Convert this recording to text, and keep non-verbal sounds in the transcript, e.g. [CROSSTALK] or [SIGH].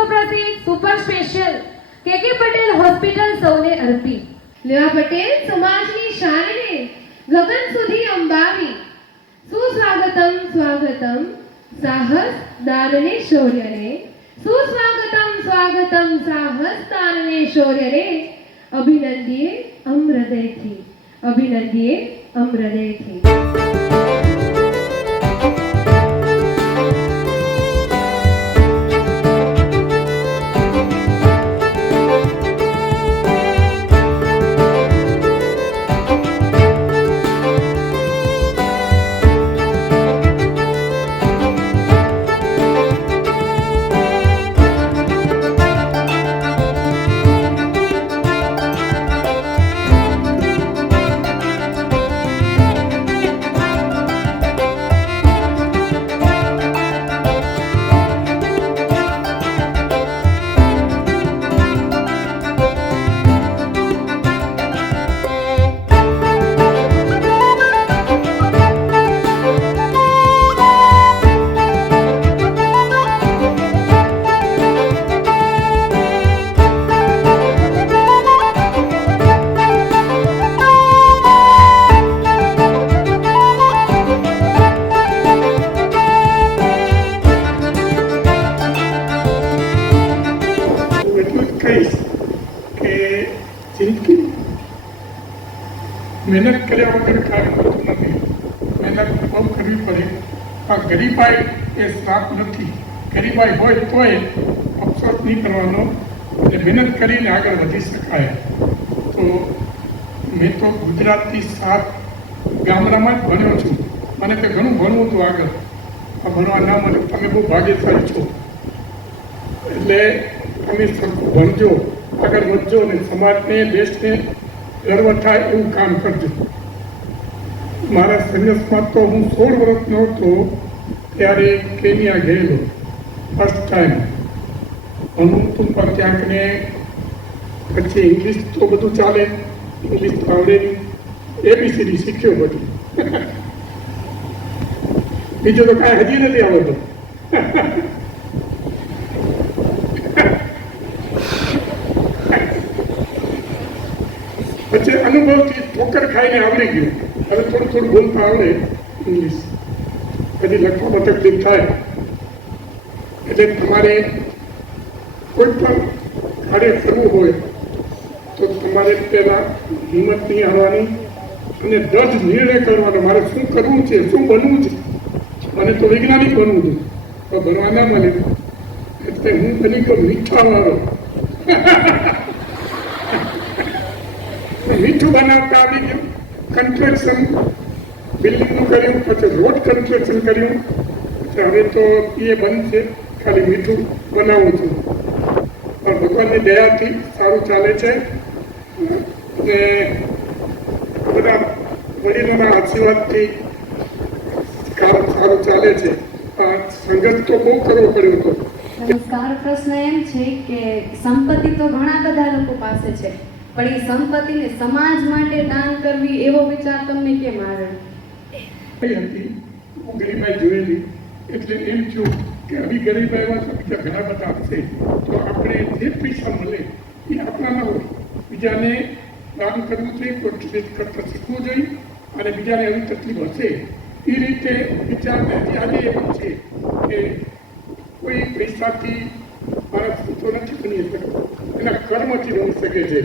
વિશ્વપ્રસિદ્ધ super special KK Patel hospital સૌને અર્પિત લેવા પટેલ, સમાજની શાનને ગગન સુધી અંબાવી. સુસ્વાગતમ સ્વાગતમ સાહસ દાનને શૌર્યને સુસ્વાગતમ સ્વાગતમ સાહસ દાનને શૌર્યને અભિનંદીએ અમૃદયથી અભિનંદીએ અમૃદયથી કહીશ કે જિંદગી મહેનત કર્યા વગર કાર્ય થતું નથી મહેનત બહુ કરવી પડે આ ગરીબાઈ એ શ્રાપ નથી ગરીબાઈ અને મહેનત કરીને આગળ વધી શકાય તો મેં તો ગુજરાતથી સાત ગામડામાં જ ભણ્યો છું મને તો ઘણું ભણવું હતું આગળ આ ભણવા ના મને તમે બહુ ભાગ્યશાળી છો એટલે તમે ભણજો આગળ વધજો અને સમાજને, દેશને ગર્વ થાય એવું કામ કરજો. મારા સંન્યાસમાં તો હું સોળ વર્ષનો હતો, ત્યારે કેન્યા ગયેલો ફર્સ્ટ ટાઈમ ભણવું તું પણ ક્યાંક ને પછી ઇંગ્લિશ તો બધું ચાલે ઇંગ્લિશ તો આવડે એબીસીડી શીખ્યો બધું. બીજું તો કાંઈ હજી નથી આવડતું. પછી અનુભવથી ઠોકર ખાઈને આવડી ગયું. હવે થોડું થોડું બોલતા આવડે ઇંગ્લિશ પછી લખવામાં તકલીફ થાય. એટલે તમારે કોઈ પણ કાર્ય કરવું હોય, તો તમારે પહેલાં હિંમત નહીં આવવાની અને દઢ નિર્ણય કરવાનો. મારે શું કરવું છે, શું બનવું છે? મને તો વૈજ્ઞાનિક બનવું છે. તો બનવા ના મળે. એટલે હું બની ગયો મીઠાવાળો [LAUGHS] મીઠું બનાવતા આવી ગયું. કન્સ્ટ્રક્શન બિલ્ડિંગનું કર્યું, પછી રોડ કન્સ્ટ્રક્શન કર્યું. પછી હવે તો એ બંધ છે. ખાલી મીઠું બનાવું છું. પણ ભગવાનની દયાથી સારું ચાલે છે. અને બધા વડીલોના આશીર્વાદથી કામ સારું ચાલે છે. આ સંઘર્ષ તો બહુ કરવો પડ્યો હતો. નમસ્કાર. પ્રશ્ન એમ છે કે સંપત્તિ તો ઘણા બધા લોકો પાસે છે. પણ એ સંપત્તિને સમાજ માટે દાન કરવી એવો વિચાર તમને કેમ આવે? હું ગરીબાઈ જોયેલી, એટલે એમ છું કે આવી ગરીબાઈ એવા તો બીજા ઘણા બધા હશે તો આપણે જે પૈસા મળે એ આપણા ના હોય. બીજાને દાન કરવું જોઈએ કોન્ટ્રીબ્યુટ કરતા શીખવું જોઈએ, અને બીજાને એવી તકલીફ હશે. એ રીતે વિચારને આજે એવું છે કે કોઈ પૈસાથી માણસ ઊંચો નથી બની શકતો એના કર્મથી બની શકે છે.